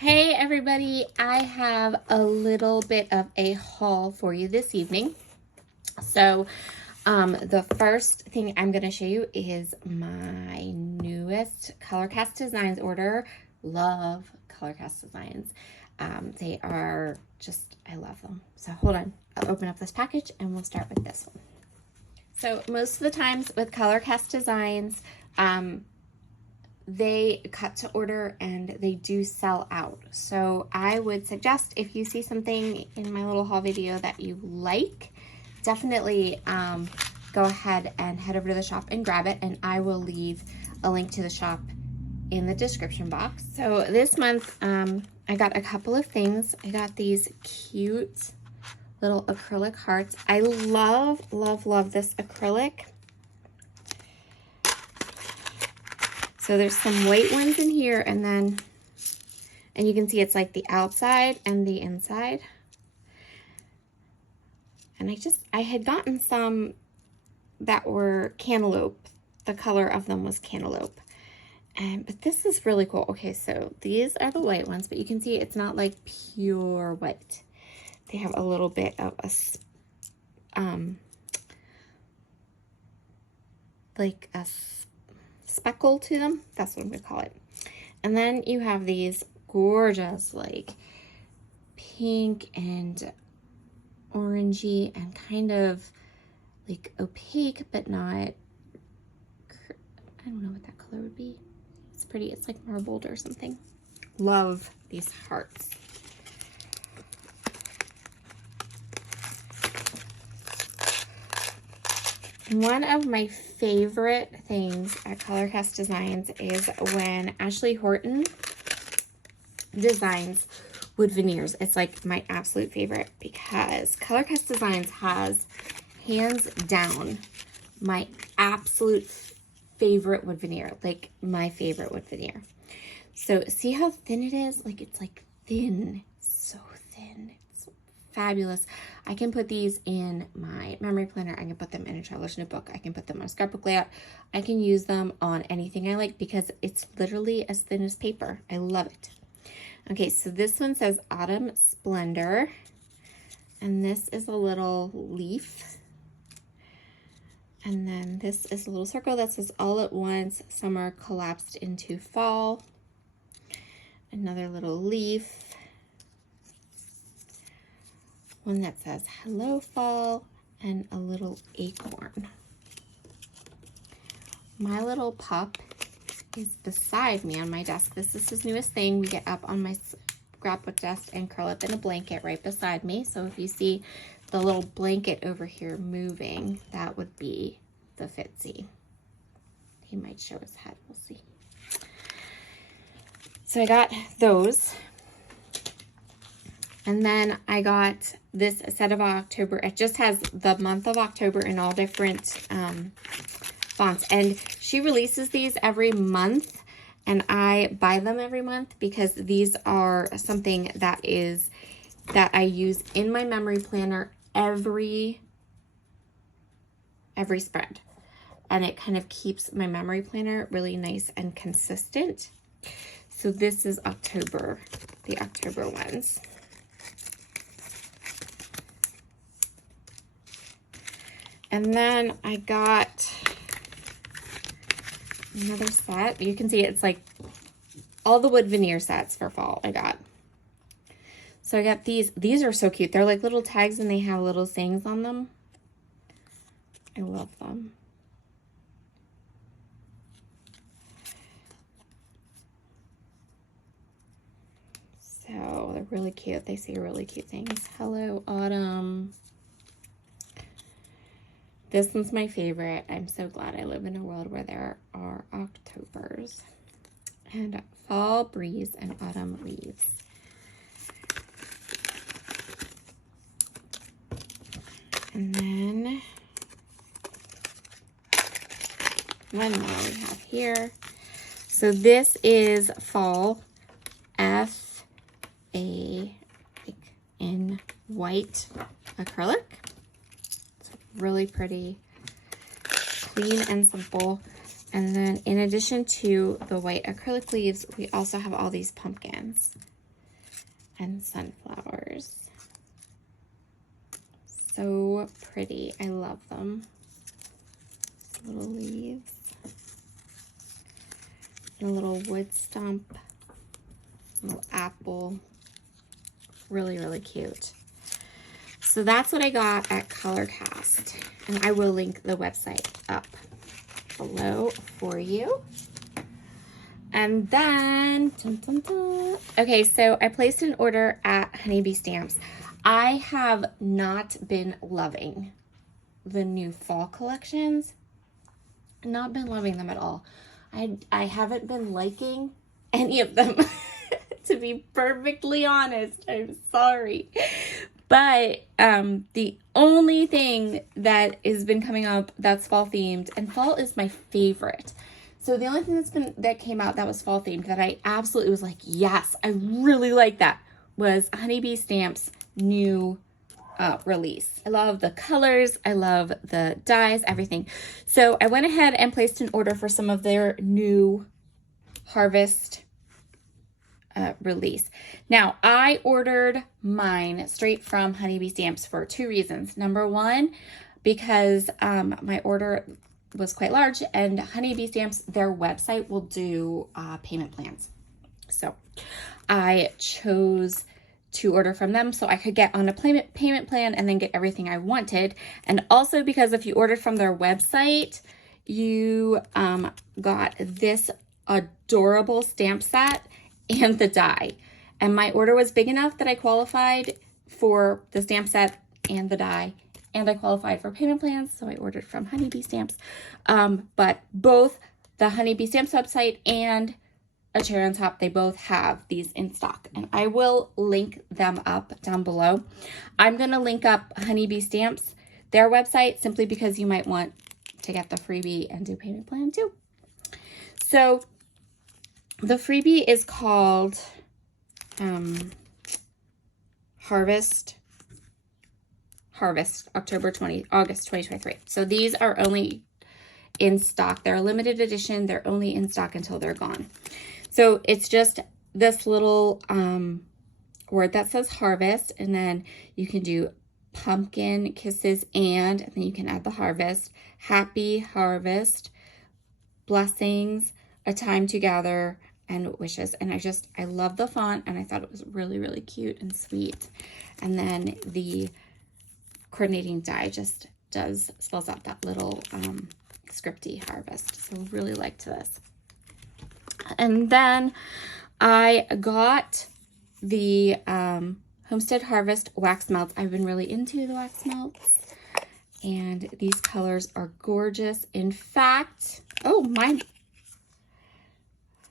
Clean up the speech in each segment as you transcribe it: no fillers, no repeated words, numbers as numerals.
Hey everybody, I have a little bit of a haul for you this evening. So the first thing I'm going to show you is my newest ColorCast Designs order. Love ColorCast Designs. They are just, I love them. So hold on, I'll open up this package and we'll start with this one. So most of the times with ColorCast Designs, they cut to order and they do sell out. So I would suggest if you see something in my little haul video that you like, definitely go ahead and head over to the shop and grab it, and I will leave a link to the shop in the description box. So this month I got a couple of things. I got these cute little acrylic hearts. I love this acrylic. So there's some white ones in here, and you can see it's like the outside and the inside. And I had gotten some that were cantaloupe. The color of them was cantaloupe. But this is really cool. Okay, so these are the white ones, but you can see it's not like pure white. They have a little bit of a, like a speckle to them. That's what I'm gonna call it. And then you have these gorgeous like pink and orangey and kind of like opaque, but not, I don't know what that color would be. It's pretty. It's like marbled or something. Love these hearts. One of my favorite things at ColorCast Designs is when Ashley Horton designs wood veneers. It's like my absolute favorite because ColorCast Designs has, hands down, my absolute favorite wood veneer. Like my favorite wood veneer. So see how thin it is? Like it's like thin, so thin. It's fabulous. I can put these in my memory planner. I can put them in a traveler's notebook. I can put them on a scrapbook layout. I can use them on anything I like because it's literally as thin as paper. I love it. Okay, so this one says Autumn Splendor. And this is a little leaf. And then this is a little circle that says All at Once, Summer Collapsed into Fall. Another little leaf. One that says Hello Fall, and a little acorn. My little pup is beside me on my desk. This is his newest thing. We get up on my scrapbook desk and curl up in a blanket right beside me. So if you see the little blanket over here moving, that would be the Fitzy. He might show his head. We'll see. So I got those. And then I got this set of October. It just has the month of October in all different fonts. And she releases these every month. And I buy them every month because these are something that I use in my memory planner every spread. And it kind of keeps my memory planner really nice and consistent. So this is October, the October ones. And then I got another set. You can see it's like all the wood veneer sets for fall I got. So I got these. These are so cute. They're like little tags and they have little sayings on them. I love them. So they're really cute. They say really cute things. Hello, Autumn. This one's my favorite. I'm so glad I live in a world where there are Octobers. And Fall Breeze and Autumn Leaves. And then one more we have here. So this is Fall F.A. in white acrylic. Really pretty, clean and simple. And then in addition to the white acrylic leaves, we also have all these pumpkins. and sunflowers. So pretty. I love them. Little leaves. And a little wood stump. Little apple. Really, really cute. So that's what I got at ColorCast. And I will link the website up below for you. And then, dun, dun, dun. Okay, so I placed an order at Honeybee Stamps. I have not been loving the new fall collections. Not been loving them at all. I haven't been liking any of them. To be perfectly honest, I'm sorry. But the only thing that has been coming up that's fall themed, and fall is my favorite. So the only thing that came out that was fall themed that I absolutely was like, yes, I really like that, was Honeybee Stamps' new release. I love the colors. I love the dyes, everything. So I went ahead and placed an order for some of their new Harvest release. Now, I ordered mine straight from Honeybee Stamps for 2 reasons. Number one, because my order was quite large, and Honeybee Stamps, their website will do payment plans. So I chose to order from them so I could get on a payment plan and then get everything I wanted. And also because if you ordered from their website, you got this adorable stamp set and the die. And my order was big enough that I qualified for the stamp set and the die, and I qualified for payment plans, so I ordered from Honeybee Stamps. But both the Honeybee Stamps website and A Cherry on Top, they both have these in stock, and I will link them up down below. I'm going to link up Honeybee Stamps, their website, simply because you might want to get the freebie and do payment plan too. So the freebie is called August 2023. So these are only in stock. They're a limited edition. They're only in stock until they're gone. So it's just this little word that says harvest, and then you can do pumpkin kisses, and then you can add the harvest, happy harvest, blessings, a time together, and wishes. And I love the font, and I thought it was really, really cute and sweet. And then the coordinating die just spells out that little scripty harvest. So really liked this. And then I got the Homestead Harvest wax melts. I've been really into the wax melts, and these colors are gorgeous. In fact, oh my,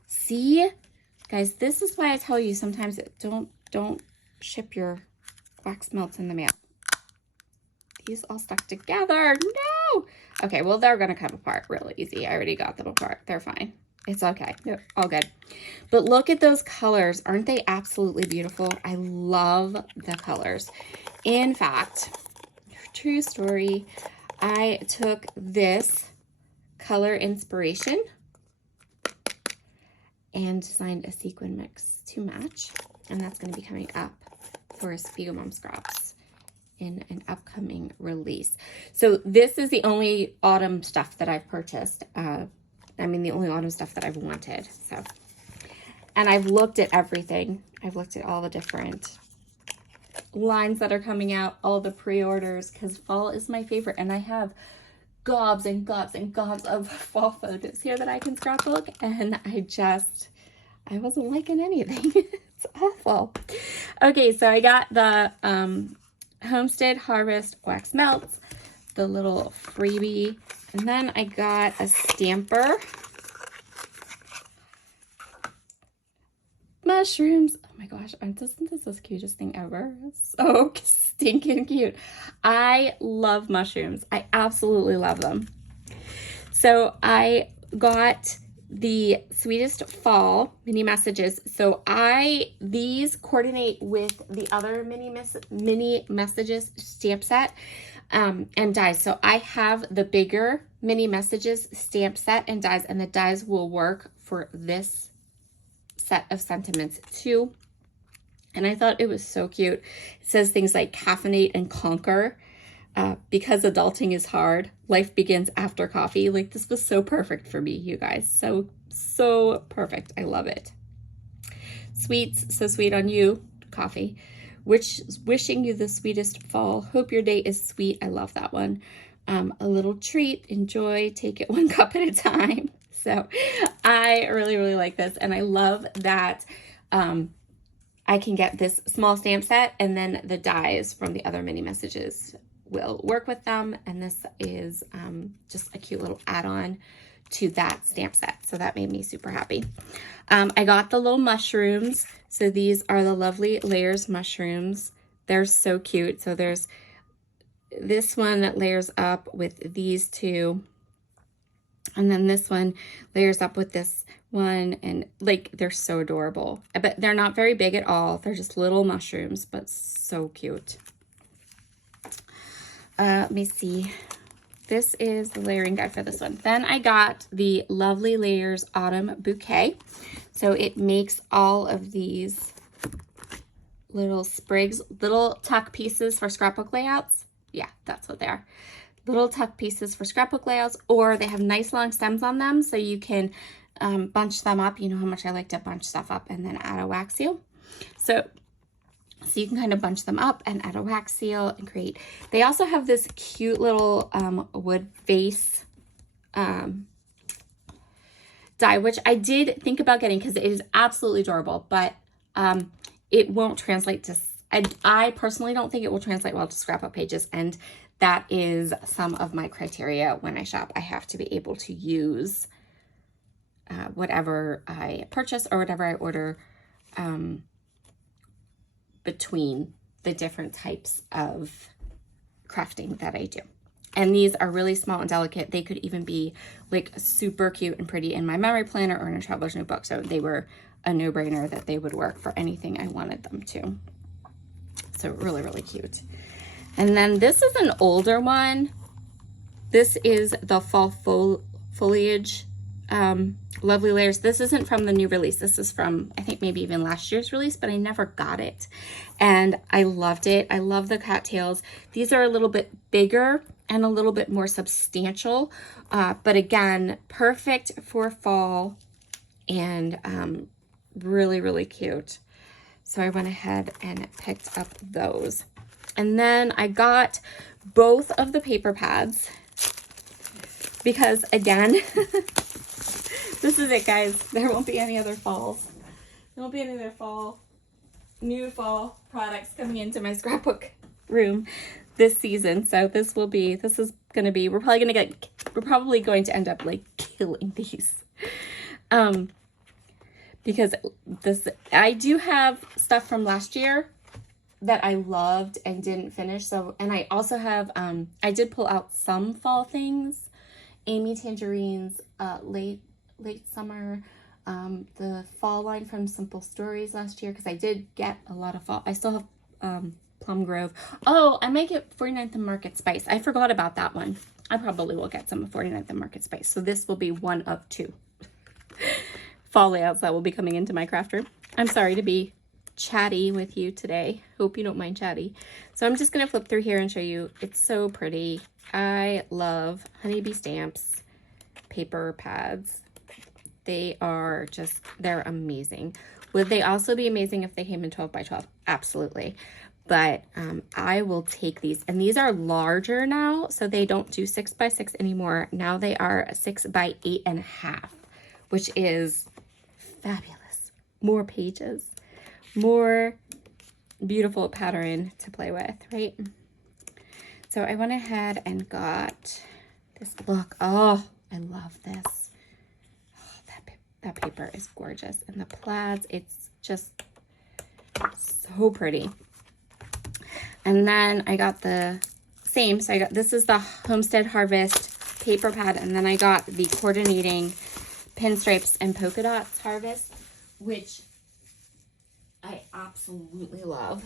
see guys, this is why I tell you sometimes don't ship your wax melts in the mail. These all stuck together. No. Okay, well, they're gonna come apart real easy. I already got them apart. They're fine. It's okay. They're all good. But look at those colors. Aren't they absolutely beautiful? I love the colors. In fact, true story, I took this color inspiration and designed a sequin mix to match. And that's going to be coming up for Spiegel Mom Scraps in an upcoming release. So this is the only autumn stuff that I've purchased. The only autumn stuff that I've wanted. So, and I've looked at everything. I've looked at all the different lines that are coming out, all the pre-orders, because fall is my favorite. And I have gobs and gobs and gobs of fall photos here that I can scrapbook. And I wasn't liking anything. It's awful. Okay, so I got the Homestead Harvest wax melts, the little freebie, and then I got a stamper, mushrooms. Oh my gosh, isn't this the cutest thing ever? It's so stinking cute. I love mushrooms. I absolutely love them. So I got the Sweetest Fall mini messages. So these coordinate with the other mini messages stamp set and dies. So I have the bigger mini messages stamp set and dies, and the dies will work for this set of sentiments too. And I thought it was so cute. It says things like caffeinate and conquer. Because adulting is hard, life begins after coffee. Like, this was so perfect for me, you guys. So perfect. I love it. Sweets, so sweet on you, coffee. Wishing you the sweetest fall. Hope your day is sweet. I love that one. A little treat. Enjoy. Take it one cup at a time. So I really like this. And I love that I can get this small stamp set, and then the dies from the other mini messages will work with them. And this is just a cute little add-on to that stamp set. So that made me super happy. I got the little mushrooms. So these are the Lovely Layers mushrooms. They're so cute. So there's this one that layers up with these two. And then this one layers up with this one. And like, they're so adorable. But they're not very big at all. They're just little mushrooms, but so cute. Let me see. This is the layering guide for this one. Then I got the Lovely Layers Autumn Bouquet. So it makes all of these little sprigs, little tuck pieces for scrapbook layouts. Yeah, that's what they are. Little tuck pieces for scrapbook layouts, or they have nice long stems on them, so you can bunch them up. You know how much I like to bunch stuff up and then add a wax seal. So you can kind of bunch them up and add a wax seal and create. They also have this cute little wood vase die, which I did think about getting because it is absolutely adorable, but it won't translate to, I personally don't think it will translate well to scrapbook pages, and that is some of my criteria when I shop. I have to be able to use whatever I purchase or whatever I order between the different types of crafting that I do. And these are really small and delicate. They could even be like super cute and pretty in my memory planner or in a traveler's notebook. So they were a no-brainer that they would work for anything I wanted them to. So really cute. And then this is an older one. This is the Fall Foliage Lovely Layers. This isn't from the new release. This is from, I think, maybe even last year's release, but I never got it. And I loved it. I love the cattails. These are a little bit bigger and a little bit more substantial, but again, perfect for fall and really cute. So I went ahead and picked up those. And then I got both of the paper pads because, again, this is it, guys. There won't be any other falls. There won't be any other new fall products coming into my scrapbook room this season. So this is going to be, we're probably going to end up like killing these. Because I do have stuff from last year that I loved and didn't finish. So, and I also have, I did pull out some fall things. Amy Tangerine's late summer, the fall line from Simple Stories last year, because I did get a lot of fall. I still have Plum Grove. Oh, I might get 49th and Market Spice. I forgot about that one. I probably will get some of 49th and Market Spice. So this will be one of two fall layouts that will be coming into my craft room. I'm sorry to be chatty with you today. Hope you don't mind chatty. So I'm just going to flip through here and show you. It's so pretty. I love Honeybee stamps, paper pads. They are just, they're amazing. Would they also be amazing if they came in 12 by 12? Absolutely. But I will take these. And these are larger now, so they don't do 6 by 6 anymore. Now they are 6 by 8.5, which is fabulous. More pages, more beautiful pattern to play with, right? So I went ahead and got this look. Oh, I love this. Oh, that paper is gorgeous. And the plaids, it's just so pretty. And then I got the same. So I got, this is the Homestead Harvest paper pad. And then I got the coordinating pinstripes and polka dots Harvest, which I absolutely love.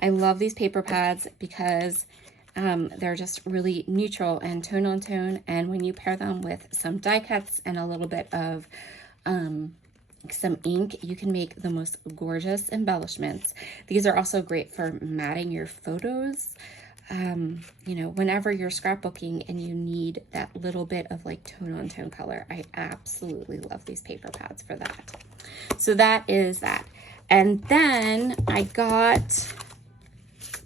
I love these paper pads because they're just really neutral and tonal in tone. And when you pair them with some die cuts and a little bit of some ink, you can make the most gorgeous embellishments. These are also great for matting your photos. You know, whenever you're scrapbooking and you need that little bit of like tone on tone color, I absolutely love these paper pads for that. So that is that. And then I got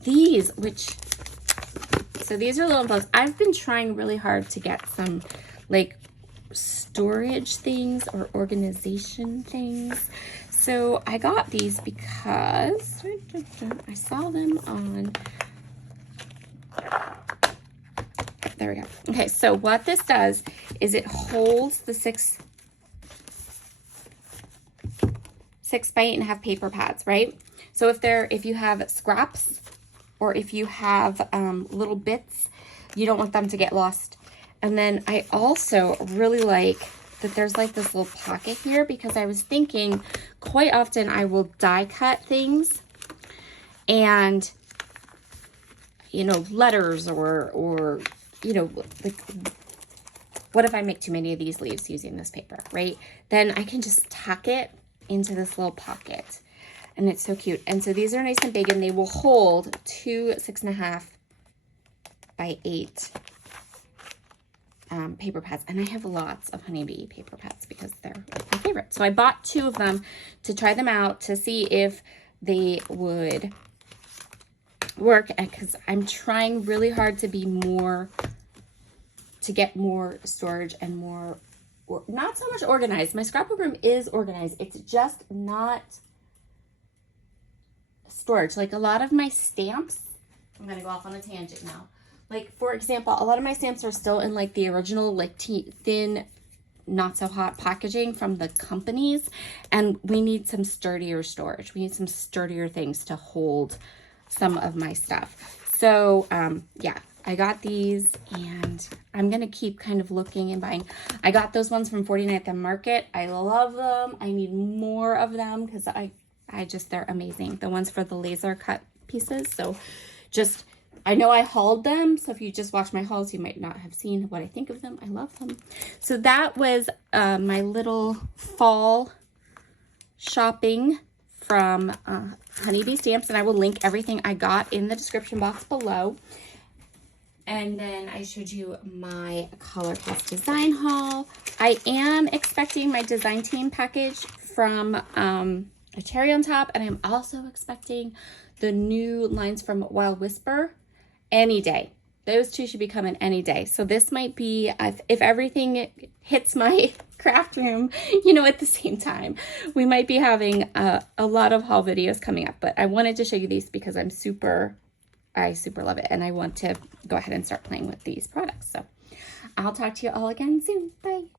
these, so these are little envelopes. I've been trying really hard to get some like storage things or organization things. So I got these because I saw them on, there we go. Okay, so what this does is it holds the 6 by 8.5 paper pads, right? So if you have scraps or if you have little bits, you don't want them to get lost. And then I also really like that there's like this little pocket here, because I was thinking quite often I will die cut things and, you know, letters or you know, like, what if I make too many of these leaves using this paper, right? Then I can just tuck it into this little pocket, and it's so cute. And so these are nice and big, and they will hold 2 6.5 by 8 paper pads. And I have lots of Honeybee paper pads because they're my favorite. So I bought 2 of them to try them out to see if they would work, because I'm trying really hard to get more storage and more, not so much organized. My scrapbook room is organized. It's just not storage. Like a lot of my stamps, I'm going to go off on a tangent now. Like, for example, a lot of my stamps are still in like the original, like thin, not so hot packaging from the companies. And we need some sturdier storage. We need some sturdier things to hold some of my stuff. So, yeah, I got these, and I'm going to keep kind of looking and buying. I got those ones from 49th and Market. I love them. I need more of them because they're amazing. The ones for the laser cut pieces. So just, I know I hauled them. So if you just watch my hauls, you might not have seen what I think of them. I love them. So that was my little fall shopping from Honeybee Stamps, and I will link everything I got in the description box below. And then I showed you my Color Cast design haul. I am expecting my design team package from a Cherry on Top, and I'm also expecting the new lines from Wild Whisper any day. Those 2 should be coming any day. So this might be, if everything hits my craft room, you know, at the same time, we might be having a lot of haul videos coming up. But I wanted to show you these because I super love it. And I want to go ahead and start playing with these products. So I'll talk to you all again soon. Bye.